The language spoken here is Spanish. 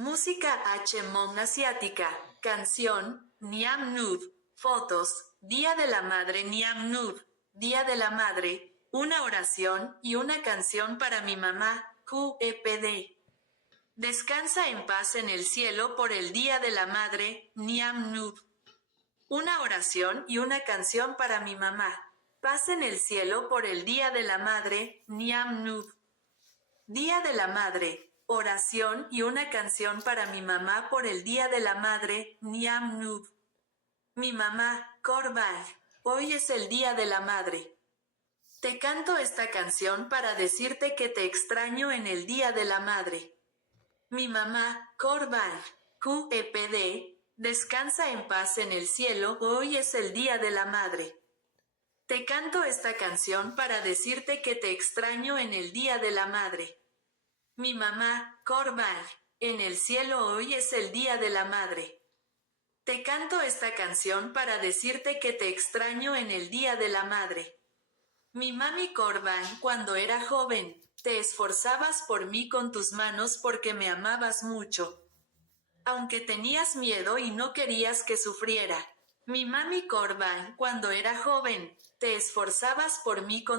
Música Hmong asiática. Canción, Niam Nud. Fotos, Día de la Madre Niam Nud. Día de la Madre, una oración y una canción para mi mamá, QEPD. Descansa en paz en el cielo por el Día de la Madre, Niam Nud. Una oración y una canción para mi mamá. Paz en el cielo por el Día de la Madre, Niam Nud. Día de la Madre, oración y una canción para mi mamá por el Día de la Madre, Niam Nud. Mi mamá, Korbag, hoy es el Día de la Madre. Te canto esta canción para decirte que te extraño en el Día de la Madre. Mi mamá, Korbag, QEPD, descansa en paz en el cielo, hoy es el Día de la Madre. Te canto esta canción para decirte que te extraño en el Día de la Madre. Mi mamá, Korbag, en el cielo hoy es el Día de la Madre. Te canto esta canción para decirte que te extraño en el Día de la Madre. Mi mami Korbag, cuando era joven, te esforzabas por mí con tus manos porque me amabas mucho. Aunque tenías miedo y no querías que sufriera. Mi mami Korbag, cuando era joven, te esforzabas por mí con